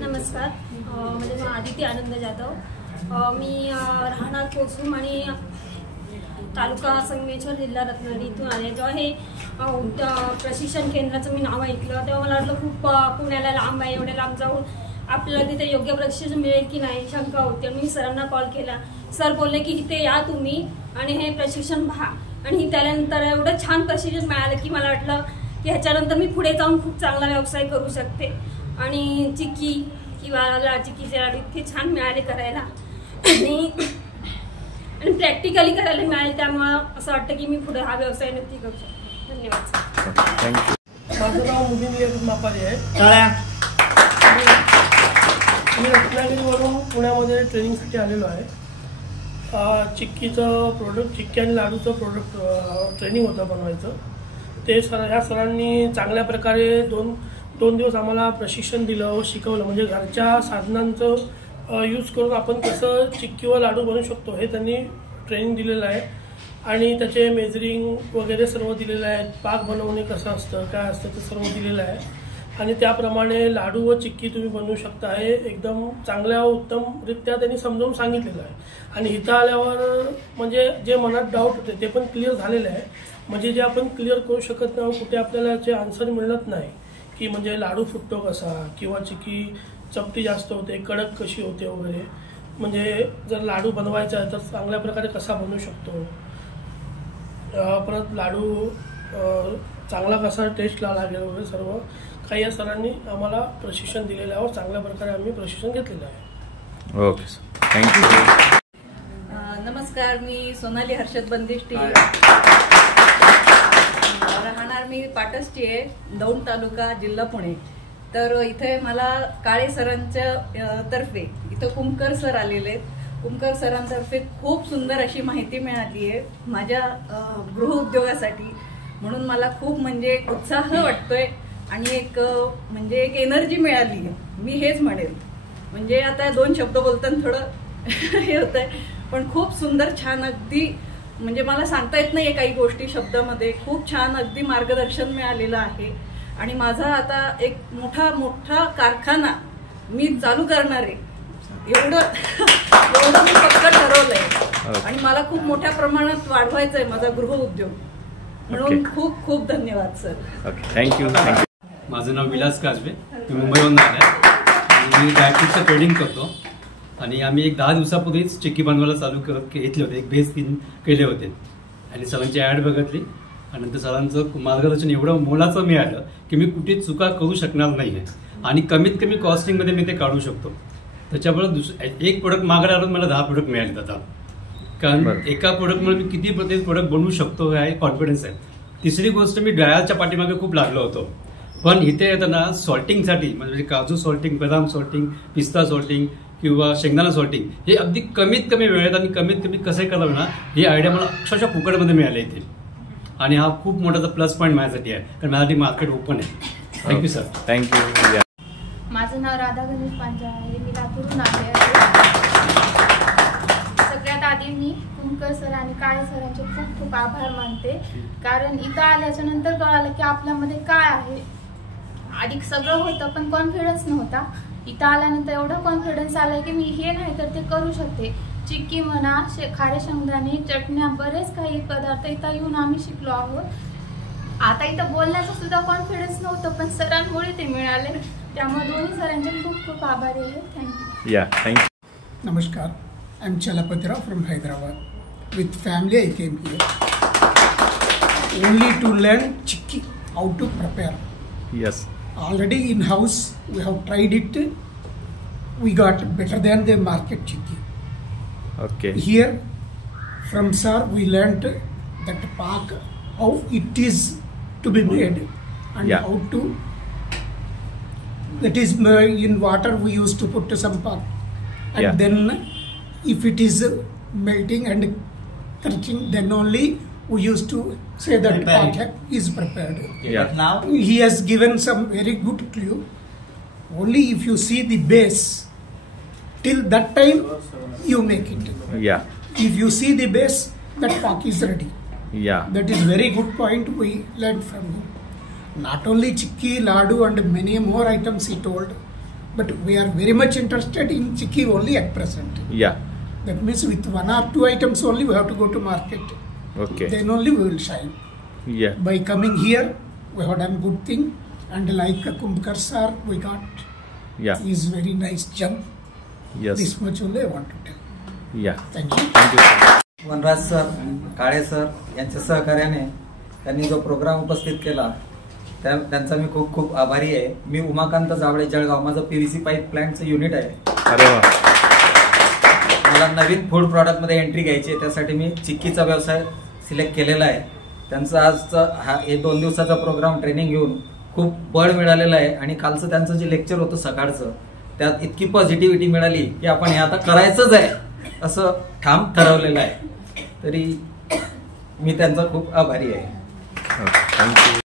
नमस्कार, माझे नाव आदिती आनंद जाधव. मी राहणार कोसरूम आणि तालुका संगमेश्वर, जिल्हा रत्नागिरी इथून आले. जेव्हा हे प्रशिक्षण केंद्राचं मी नाव ऐकलं तेव्हा मला वाटलं खूप पुण्याला लांब आहे, एवढ्या लांब जाऊन आपल्याला तिथे योग्य प्रशिक्षण मिळेल की नाही शंका होती. मी सरांना कॉल केला. सर बोलले की इथे या तुम्ही आणि हे प्रशिक्षण पहा. आणि त्यानंतर एवढं छान प्रशिक्षण मिळालं की मला वाटलं की ह्याच्यानंतर मी पुढे जाऊन खूप चांगला व्यवसाय करू शकते. आणि चिक्की किंवा चिक्कीचे लाडू इतके छान मिळाले करायला आणि प्रॅक्टिकली करायला मिळाले. त्यामुळं असं वाटतं की मी पुढे हा व्यवसाय नक्की करू शकते. धन्यवाद. माझं नाव मुलीनी मापारी आहे. मी रत्नागिरीवरून पुण्यामध्ये ट्रेनिंगसाठी आलेलो आहे. चिक्कीचं प्रोडक्ट, चिक्की आणि लाडूचं प्रोडक्ट ट्रेनिंग होतं बनवायचं. ते ह्या सरांनी चांगल्या प्रकारे दोन दिवस आम्हाला प्रशिक्षण दिलं व शिकवलं. म्हणजे घरच्या साधनांचं यूज करून आपण कसं चिक्की व लाडू बनवू शकतो हे त्यांनी ट्रेनिंग दिलेलं आहे. आणि त्याचे मेजरिंग वगैरे सर्व दिलेलं आहे. पाक बनवणे कसं असतं, काय असतं ते सर्व दिलेलं आहे. आणि त्याप्रमाणे लाडू व चिक्की तुम्ही बनवू शकता हे एकदम चांगल्या उत्तमरित्या त्यांनी समजावून सांगितलेलं आहे. आणि इथं आल्यावर म्हणजे जे मनात डाऊट होते ते पण क्लिअर झालेले आहे. म्हणजे जे आपण क्लिअर करू शकत नाही, कुठे आपल्याला याचे आन्सर मिळत नाही की म्हणजे लाडू फुटतो कसा किंवा चिक्की चपटी जास्त होते, कडक कशी होते वगैरे. म्हणजे जर लाडू बनवायचा आहे तर चांगल्या प्रकारे कसा बनवू शकतो, परत लाडू चांगला कसा टेस्टला लागेल वगैरे सर्व काही या सरांनी आम्हाला प्रशिक्षण दिलेलं आहे. चांगल्या प्रकारे आम्ही प्रशिक्षण घेतलेलं आहे. Okay sir, thank you. नमस्कार, मी सोनाली हर्षद बंदिष्टी, राहणार मी पाटसची आहे, दौंड तालुका, जिल्हा पुणे. तर इथे मला काळे सरांच्या तर्फे इथं कुमकर सर आलेले आहेत. कुमकर सरांतर्फे खूप सुंदर अशी माहिती मिळाली आहे माझ्या गृहउद्योगासाठी. म्हणून मला खूप म्हणजे उत्साह वाटतोय आणि एक एनर्जी मिळाली आहे. मी हेच म्हणेल. म्हणजे आता 2 शब्द बोलताना थोडं हे होतंय, पण खूप सुंदर छान अगदी म्हणजे मला सांगता येत नाहीये काही गोष्टी शब्दामध्ये. खूप छान अगदी मार्गदर्शन मिळालेलं आहे. आणि माझा आता एक मोठा कारखाना मी चालू करणार आहे एवढं मी पक्क ठरवलंय. आणि मला खूप मोठ्या प्रमाणात वाढवायचं आहे माझा गृहउद्योग. म्हणून खूप धन्यवाद सर. थँक्यू. माझं नाव विलास काजबे, मी मुंबईवरून आलो आहे. मी ड्रायफ्रूटचं ट्रेडिंग करतो. आणि आम्ही एक 10 दिवसापूर्वीच चिक्की बनवायला चालू घेतले होते. एक बेस केले होते आणि सरांची ॲड बघितली आणि नंतर सरांचं मार्गदर्शन एवढं मोलाचं मिळालं की मी कुठे चुका करू शकणार नाही आहे. आणि कमीत कमी कॉस्टिंगमध्ये मी ते काढू शकतो. त्याच्यामुळे एक प्रोडक्ट मागं आलं मला 10 प्रोडक्ट मिळाले आता. कारण एका प्रोडक्टमुळे मी किती प्रोडक्ट बनवू शकतो हे कॉन्फिडन्स आहे. तिसरी गोष्ट, मी ड्रायरच्या पाठीमागे खूप लागलो होतो. पण इथे येताना सॉल्टिंगसाठी म्हणजे काजू सॉल्टिंग, बदाम सॉल्टिंग, पिस्ता सॉल्टिंग किंवा शेंगदाणा सॉल्टिंग हे अगदी कमीत कमी वेळेत आणि कमीत कमी कसे करावं ना ही आयडिया मला अक्षरशः फुकटमध्ये मिळाली इथे. आणि हा खूप मोठा प्लस पॉईंट माझ्यासाठी आहे कारण माझ्यासाठी मार्केट ओपन आहे. Thank you sir. थँक्यू. माझं नाव राधा गणेश पांजा आहे. मी लातूरून आले. सगळ्यात आधी मी कुमकर सर आणि काळे सरांचे खूप आभार मानते. कारण इथं आल्याच्या नंतर कळालं की आपल्यामध्ये काय आहे. आधी सगळं होतं पण कॉन्फिडन्स नव्हता. इथं आल्यानंतर एवढा कॉन्फिडन्स आला की मी हे नाही तर ते करू शकते. चिक्की म्हणा, खारे शेंगदाणे, चटण्या, बरेच काही पदार्थ इथं येऊन आम्ही शिकलो आहोत. आता इथं बोलण्याचं सुद्धा कॉन्फिडन्स नव्हतं पण सरांमुळे ते मिळाले. त्यामुळे दोन्ही सरांचे खूप आभारी आहे. Thank you. Namaskar, I'm Chalapati Rao from Hyderabad. With family I came here only to learn chikki, how to prepare. Yes. Already in house we have tried it. We got better than the market chikki. Okay. Here from sir we learnt that pak, how it is to be made and how to. That is in water we used to put some pak and then if it is melting and touching then only we used to say that pak is prepared. Yeah. Now he has given some very good clue. Only if you see the base, till that time you make it. Yeah. If you see the base, that pak is ready. Yeah. That is very good point we learned from him. Not only chikki, ladu and many more items he told, but we are very much interested in chicky only at present. Yeah. That means with 1 or 2 items only we have to go to market. Okay. Then only we will shine. Yeah. By coming here, we have done good thing, and like Kumbhakar sir, we got Yeah. his very nice jump. Yes. This much only I want to tell. Yeah. Thank you. Thank you, sir. Vanraj sir, Kale sir यांच्या सहकार्याने त्यांनी जो programme उपस्थित केला त्यांचा मी खूप खूप आभारी आहे. मी उमाकांत जावळे जळगाव, माझं पीव्हीसी पाईप प्लांटचं युनिट आहे. अरे वा. मला नवीन फूड प्रॉडक्ट मध्ये एंट्री घ्यायची आहे, त्यासाठी मी चिक्कीचा व्यवसाय सिलेक्ट केलेला आहे. त्यांचं आजचा हे 2 दिवसाचा प्रोग्राम ट्रेनिंग घेऊन खूप बळ मिळालेलं आहे आणि कालचं त्यांचं जे लेक्चर होतं सकाळचं त्यात इतकी पॉझिटिव्हिटी मिळाली की आपण हे आता करायचंच आहे असं ठाम ठरवलेलं आहे. तरी मी त्यांचा खूप आभारी आहे. थँक्यू.